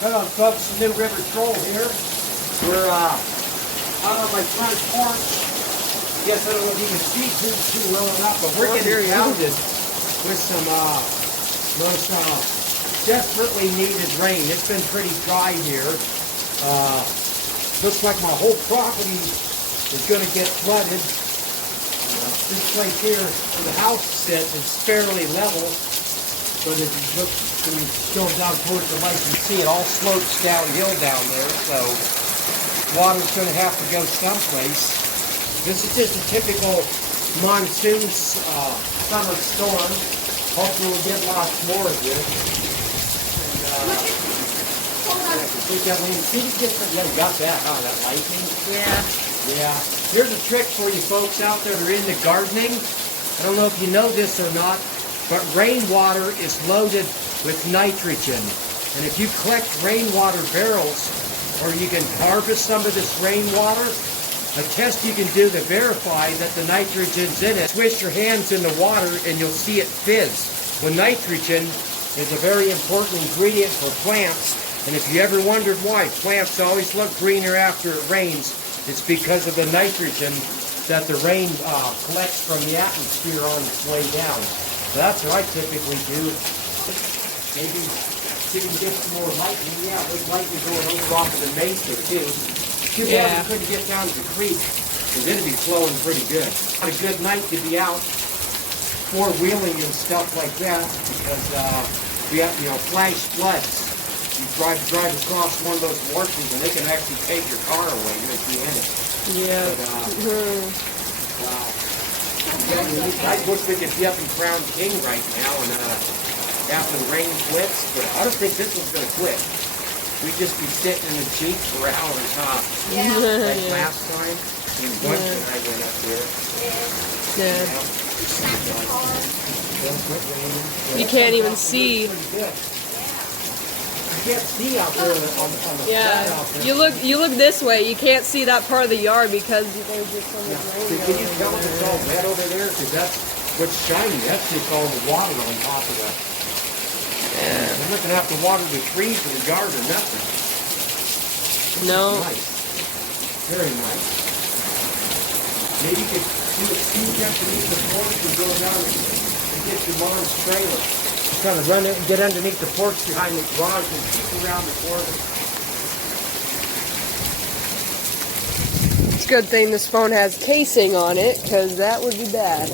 Hello folks, the New River Troll here. We're out on my front porch. Guess I don't know if you can see too well enough, but we're getting pounded with some most desperately needed rain. It's been pretty dry here. Looks like my whole property is going to get flooded. This place here where the house sits is fairly level, but it looks. When you go down towards the lake, you see it all slopes downhill down there, so water's going to have to go someplace. This is just a typical monsoon summer storm. Hopefully we'll get lots more of this. See the different, yeah, you got that, huh, that lightning? Yeah. Yeah. Here's a trick for you folks out there that are into gardening. I don't know if you know this or not, but rainwater is loaded with nitrogen. And if you collect rainwater barrels, or you can harvest some of this rainwater, a test you can do to verify that the nitrogen's in it, swish your hands in the water and you'll see it fizz. Well, nitrogen is a very important ingredient for plants, and if you ever wondered why plants always look greener after it rains, it's because of the nitrogen that the rain collects from the atmosphere on its way down. So that's what I typically do. Maybe see if we can get some more lightning. Yeah, there's lightning going over off of the mesa too. Too bad we couldn't get down to the creek, because it'd be flowing pretty good. Not a good night to be out four-wheeling and stuff like that, because we have, flash floods. You drive across one of those washes and they can actually take your car away with you in it. Yeah. But, wow. I wish we could be up in Crown King right now and after the rain quits, but I don't think this one's going to quit. We'd just be sitting in the Jeep for hours, huh? Yeah. Like last time, when Bunch and I went up there. Yeah. You can't even see. You can't see out there on the Yeah. Out there. You look this way. You can't see that part of the yard because there's just so much rain. Can you tell if it's all wet over there? Because that's what's shiny. That's just all the water on top of the. Yeah. I'm not going to have to water the trees or the yard or nothing. No. Nice. Very nice. Maybe you could do a scoot underneath the porch and go down and get your mom's trailer. Kind of run it and get underneath the porch behind the garage and peek around the corner. It's a good thing this phone has casing on it, because that would be bad.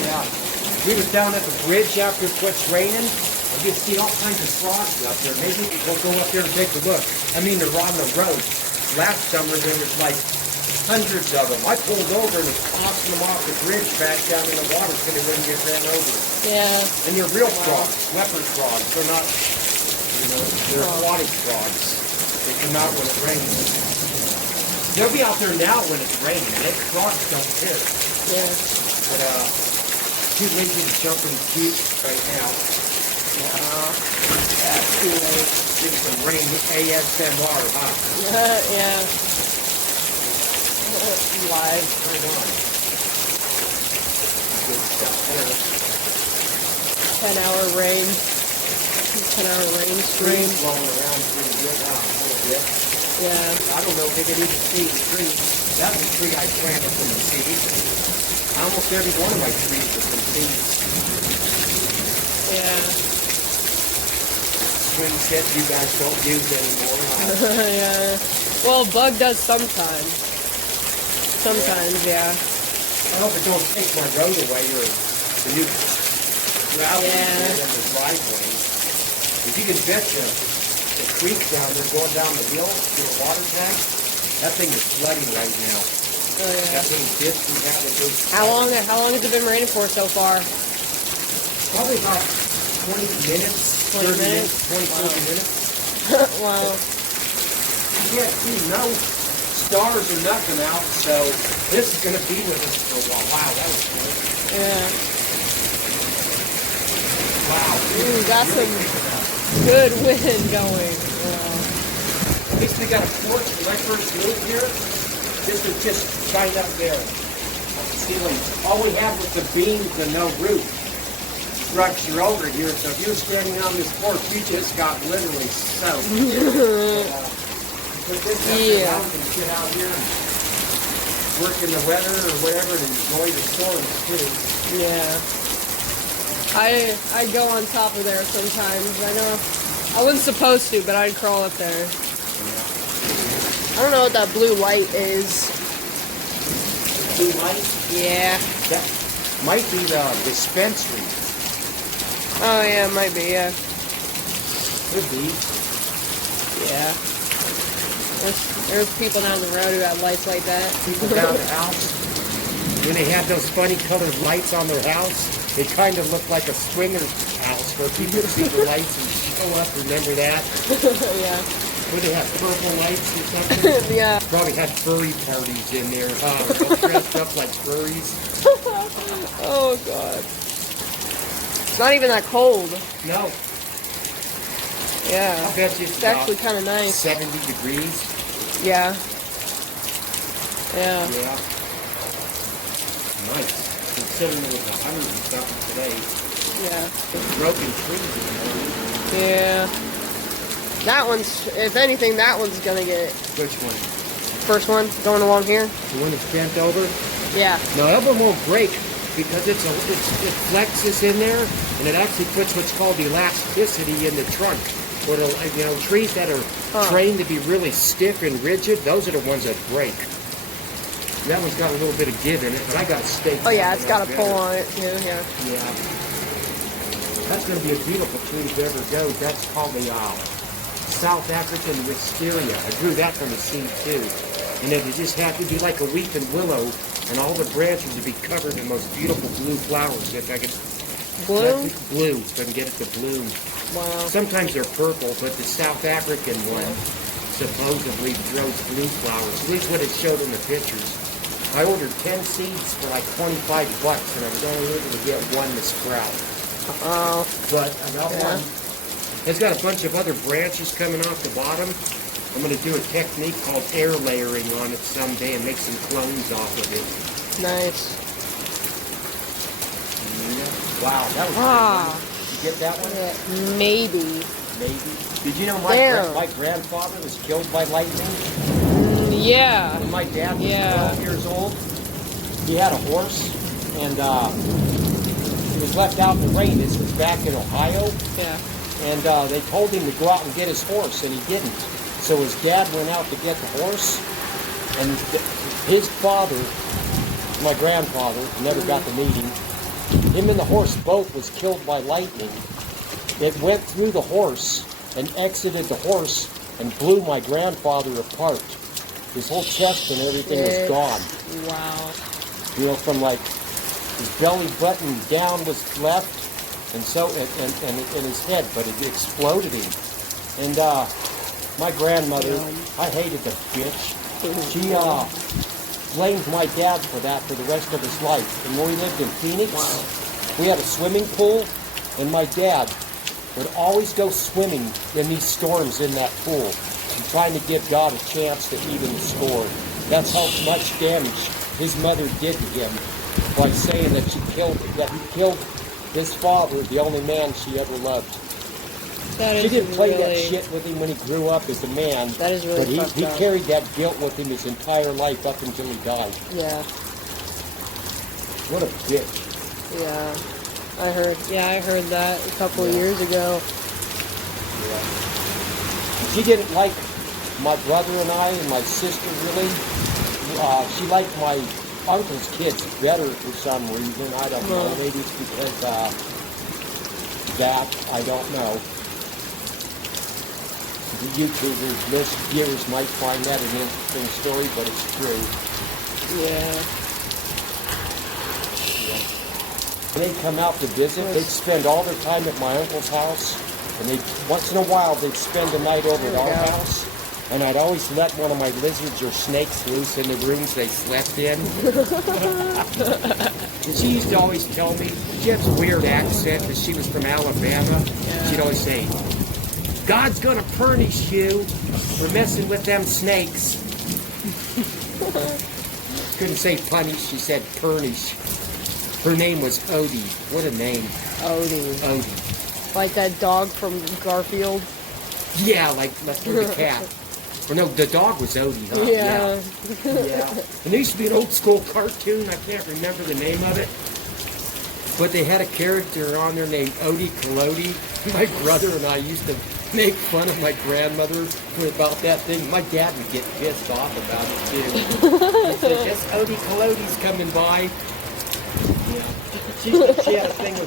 Yeah. We was down at the bridge after it quits raining. I just see all kinds of frogs up there. Maybe we'll go up there and take a look. I mean, they're on the road. Last summer there was like hundreds of them. I pulled over and was tossing them off the bridge back down in the water so they wouldn't get ran over. Yeah. And they're real frogs, leopard frogs. They're not, they're aquatic frogs. They come out when it rains. They'll be out there now when it's raining. Frogs don't care. Yeah. But too lazy to jump in the Jeep right now. That's too late. Give some rain ASMR, huh? Yeah. Live. Right on. Good stuff there. 10-hour rain. 10-hour rain stream. Blowing around pretty good, huh? A little bit. Yeah. I don't know if they can even see the tree. That's a tree I planted from the seeds. Almost every one of my trees are from seeds. Yeah. Swing set you guys don't use anymore, huh? Yeah. Well, bug does sometimes. Sometimes, yeah. I hope it don't take my road away or the new gravel in the driveway. If you can bet you the creek down there going down the hill to the water tank, that thing is flooding right now. Oh, yeah. That little ditch we have with those. How long has it been raining for so far? Probably about 20 minutes. 20 minutes? 20, 30 minutes. Wow. You can't see no stars or nothing out, so this is going to be with us for a while. Wow, that was cool. Yeah. Wow. Ooh, got some good wind going. Wow. At least we got a porch. When I first moved here, this was just right up there. ceiling. All we had was the beams and no roof. Structure over here, so if you were standing on this porch, you just got literally soaked. Put this up your house and sit out here and work in the weather or whatever and enjoy the storms too. Yeah. I go on top of there sometimes. I know I wasn't supposed to, but I'd crawl up there. I don't know what that blue light is. Blue light? Yeah. That might be the dispensary. Oh yeah, it might be, yeah. Could be. Yeah. There's people down the road who have lights like that. People down the house, when they have those funny colored lights on their house, they kind of look like a swinger's house where people see the lights and show up. Remember that? Yeah. Where they have purple lights or something? Yeah. Probably had furry parties in there, all dressed up like furries. Oh, God. It's not even that cold. No. Yeah. I bet you It's actually kind of nice. 70 degrees. Yeah. Yeah. Yeah. Nice. Considering it was 100 and something today. Yeah. There's broken trees in there. Yeah. That one's, if anything, that one's gonna get. Which one? First one, going along here. The one that's bent over? Yeah. No, that one won't break because it flexes in there, and it actually puts what's called elasticity in the trunk. Or trees that are trained to be really stiff and rigid, those are the ones that break. That one's got a little bit of give in it, but I got stakes. Oh yeah, it's got a pull on it too. Yeah. Yeah. That's going to be a beautiful tree if it ever goes. That's called the South African wisteria. I grew that from the seed too. And it just had to be like a weeping willow, and all the branches would be covered in most beautiful blue flowers. If I could. Blue? Blue, if I can get it to bloom. Wow. Sometimes they're purple, but the South African one supposedly grows blue flowers. At least what it showed in the pictures. I ordered 10 seeds for like $25, and I was only able to get one to sprout. Oh. But I got one. It's got a bunch of other branches coming off the bottom. I'm going to do a technique called air layering on it someday and make some clones off of it. Nice. Wow, that was good. Did you get that one? Yeah, maybe. Maybe. Did you know my grandfather was killed by lightning? Yeah. When my dad was 12 years old, he had a horse, and he was left out in the rain. This was back in Ohio. Yeah. And they told him to go out and get his horse, and he didn't. So his dad went out to get the horse, and his father, my grandfather, never got to meet him. Him and the horse both was killed by lightning. It went through the horse and exited the horse and blew my grandfather apart. His whole chest and everything was gone. Wow. You know, from like his belly button down was left, and so and his head, but it exploded him. And my grandmother, I hated the bitch. She blamed my dad for that for the rest of his life. And when we lived in Phoenix, we had a swimming pool, and my dad would always go swimming in these storms in that pool and trying to give God a chance to even score. That's how much damage his mother did to him by saying that he killed his father, the only man she ever loved. She didn't play that shit with him when he grew up as a man. That is really But he carried that guilt with him his entire life up until he died. Yeah. What a bitch. Yeah. I heard that a couple of years ago. Yeah. She didn't like my brother and I and my sister really. She liked my uncle's kids better for some reason. I don't know. Maybe it's because I don't know. The YouTubers, viewers might find that an interesting story, but it's true. Yeah. When they come out to visit, they'd spend all their time at my uncle's house, and once in a while they'd spend the night over at our house. And I'd always let one of my lizards or snakes loose in the rooms they slept in. And she used to always tell me, she has a weird accent because she was from Alabama. Yeah. She'd always say, God's gonna punish you for messing with them snakes. couldn't say punish. She said purnish. Her name was Odie. What a name. Odie. Odie. Like that dog from Garfield? Yeah, like Lester the cat. Or no, the dog was Odie, huh? Yeah. Yeah. And there used to be an old school cartoon. I can't remember the name of it. But they had a character on there named Odie Collodi. My brother and I used to make fun of my grandmother about that thing. My dad would get pissed off about it too. He said, "Yes, Odie Collodi's coming by." Yeah. She had a thing where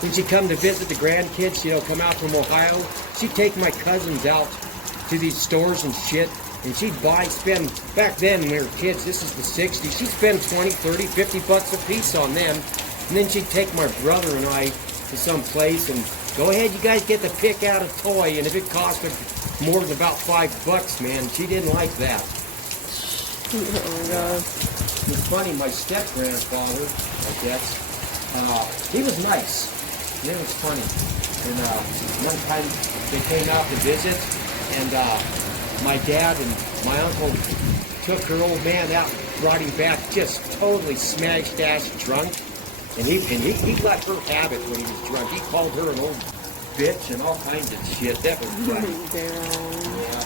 when she'd come to visit the grandkids, come out from Ohio, she'd take my cousins out to these stores and shit, and she'd spend, back then when we were kids, this is the 60s, she'd spend 20, 30, 50 bucks a piece on them, and then she'd take my brother and I to some place and go ahead, you guys get to pick out a toy, and if it cost her more than about $5, man, she didn't like that. Oh my God. It's funny, my step-grandfather, I guess, he was nice. It was funny. And one time they came out to visit, and my dad and my uncle took her old man out, brought him back just totally smashed-ass drunk. And he let her have it when he was drunk. He called her an old bitch and all kinds of shit. That was funny. Yeah.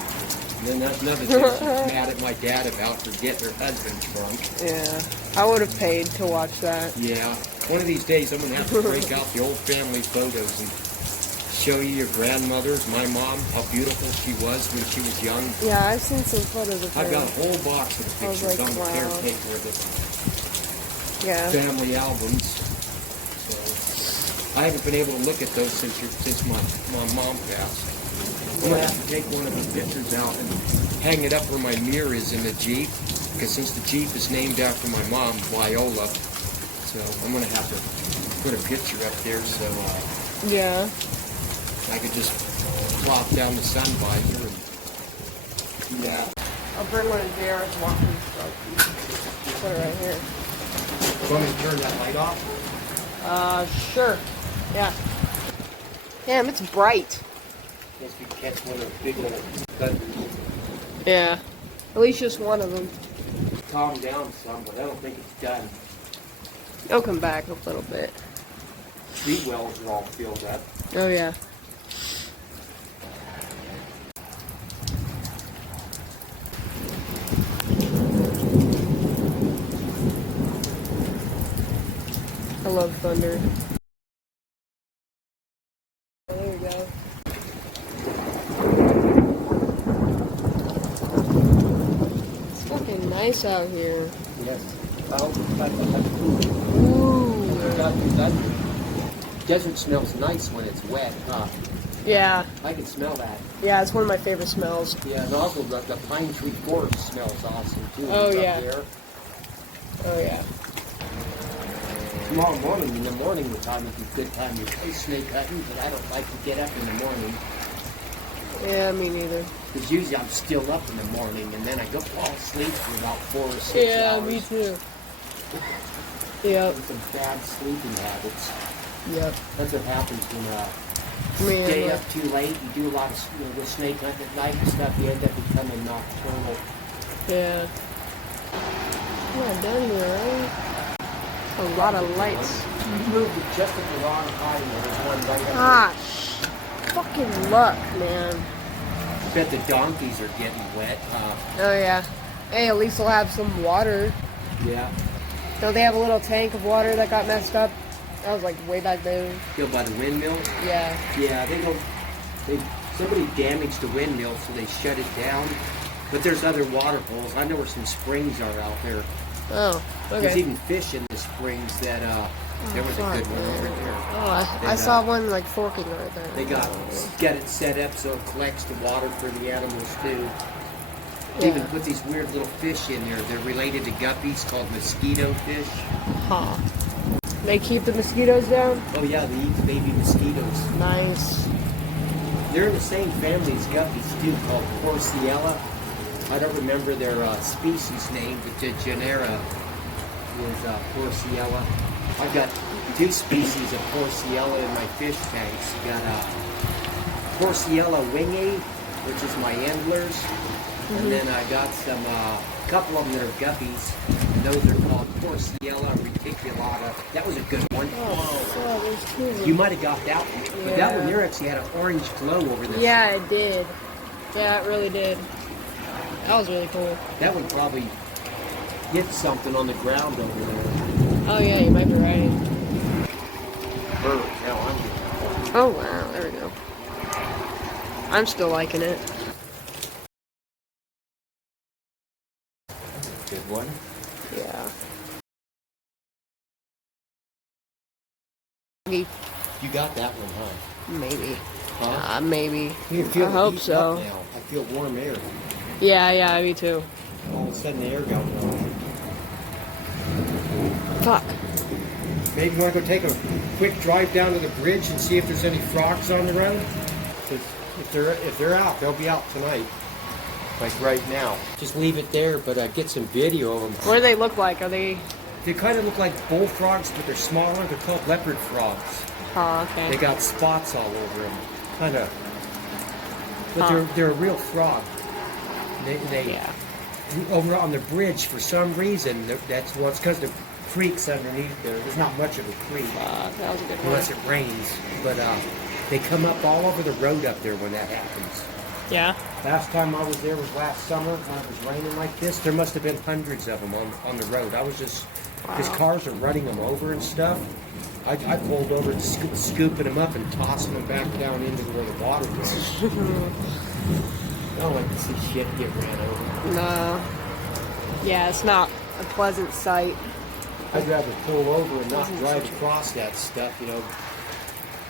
And then that's another thing she's mad at my dad about for getting her husband drunk. Yeah. I would have paid to watch that. Yeah. One of these days I'm going to have to break out the old family photos and show you your grandmother's, my mom, how beautiful she was when she was young. Yeah, I've seen some photos of her. I've got a whole box of pictures. Like, I'm the wow. caretaker of the family albums. So I haven't been able to look at those since my mom passed. I'm going to have to take one of the pictures out and hang it up where my mirror is in the Jeep, because since the Jeep is named after my mom, Viola, so I'm going to have to put a picture up there so yeah. I could just plop down the sun visor and yeah. I'll bring one of Jared's walking stuff. Put it right here. Want me to turn that light off? Sure. Yeah. Damn, it's bright. Guess we catch one of those big old thunders. Yeah. At least just one of them. Calm down some, but I don't think it's done. It'll come back a little bit. Street wells are all filled up. Oh, yeah. I love thunder. Oh, there you go. It's fucking nice out here. Yes. Ooh. Desert smells nice when it's wet, huh? Yeah. I can smell that. Yeah, it's one of my favorite smells. Yeah, and also the pine tree forest smells awesome too. Oh, It's up yeah. there. Oh, yeah. Tomorrow morning, in the morning time would be a good time to go snake hunting, but I don't like to get up in the morning. Yeah, me neither. Because usually I'm still up in the morning, and then I go fall asleep for about 4 or 6 Yeah, hours. me too. Yep. Some bad sleeping habits. Yep. That's what happens when Man, stay like- up too late. You do a lot of go snake hunt at night and stuff. You end up becoming nocturnal. Yeah. Yeah, down here, right? A lot of lights. You moved it just at the wrong time. There's one right up Ah, fucking luck, man. there. I bet the donkeys are getting wet. Oh, yeah. Hey, at least they'll have some water. Yeah. Don't they have a little tank of water that got messed up? That was like way back then. Go by the windmill. Yeah. Yeah, somebody damaged the windmill, so they shut it down. But there's other water holes. I know where some springs are out there. Oh, There's okay. even fish in the springs that, there was a good one over there. Oh, I saw one like forking right there. They got it set up so it collects the water for the animals too. They Yeah. even put these weird little fish in there. They're related to guppies called mosquito fish. Huh. They keep the mosquitoes down? Oh yeah, they eat the baby mosquitoes. Nice. They're in the same family as guppies too, called Porciella. I don't remember their species name, but the genera is Porciella. I've got 2 species of Porciella in my fish tanks. You got Porciella wingy, which is my endlers, And then I got some, couple of them that are guppies. And those are called Porciella reticulata. That was a good one. Oh, there's two of them. You might have got that one. But that one there actually had an orange glow over this. Yeah, it did. Yeah, it really did. That was really cool. That one probably hit something on the ground over there. Oh yeah, you might be right. Oh wow, there we go. I'm still liking it. Good one. Yeah. You got that one, huh? Maybe. Huh? Maybe. You feel I hope heat so. up now. I feel warm air. Yeah, me too. All of a sudden the air got warm. Fuck. Maybe you want to go take a quick drive down to the bridge and see if there's any frogs on the road? 'Cause if they're out, they'll be out tonight. Like right now. Just leave it there, but get some video of them. What do they look like? Are they... They kind of look like bullfrogs, but they're smaller. They're called leopard frogs. Oh, They okay. got spots all over them. Kind of. But they're a real frog. They Yeah. over on the bridge for some reason. That's well, it's because the creek's underneath there. There's not much of a creek That was a good one. unless it rains. But they come up all over the road up there when that happens. Yeah. Last time I was there was last summer when it was raining like this. There must have been hundreds of them on the road. I was just because cars are running them over and stuff. I pulled over scooping them up and tossing them back down into where the water was. I don't like to see shit get ran over. No. Yeah, it's not a pleasant sight. I'd rather pull over and not drive across that stuff, you know.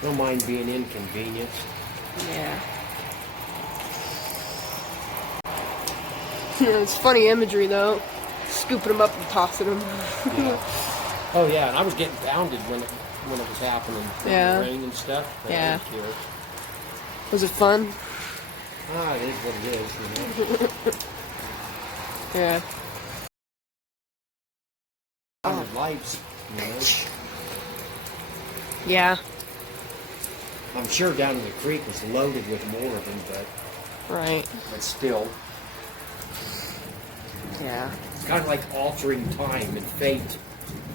Don't mind being inconvenienced. Yeah. It's funny imagery though. Scooping them up and tossing them. Yeah. Oh yeah, and I was getting pounded when it was happening. Yeah. The rain and stuff. But I Yeah. didn't care. Was it fun? It is what it is, you know. Yeah. Oh. Lights, you know. Yeah. I'm sure down in the creek was loaded with more of them, Right. but still. Yeah. It's kind of like altering time and fate.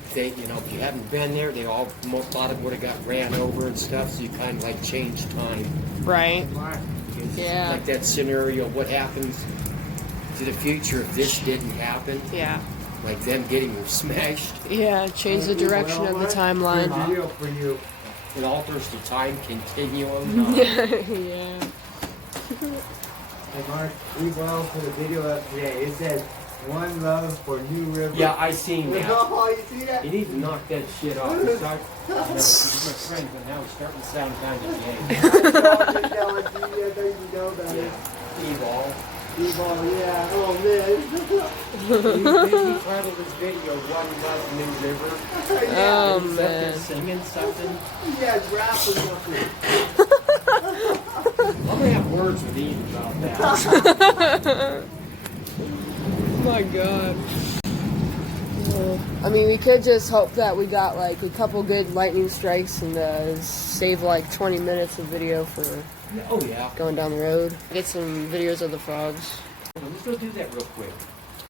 Fate, you know, if you haven't been there, a lot of would have got ran over and stuff, so you kind of like change time. Right. It's Yeah. like that scenario, what happens to the future if this didn't happen? Yeah. Like them getting smashed. Yeah. Change the direction of the timeline. Video for you. It alters the time continuum. Yeah. Hey Mark, we went on for the video up today. It says one love for New River. Yeah, I seen that. Oh, you see that? You need to knock that shit off. You start, you know, my friends, but now it's starting to sound kind of gay. I know you know about it. Evil. Evil, yeah. Oh man. You titled this video "One Love New River." Oh Is that man. there singing something? Yeah, it's rapping something. I'm gonna have words with Ian about that. Oh my god. I mean, we could just hope that we got like a couple good lightning strikes and save like 20 minutes of video for Oh yeah. going down the road. Get some videos of the frogs. Let's go do that real quick.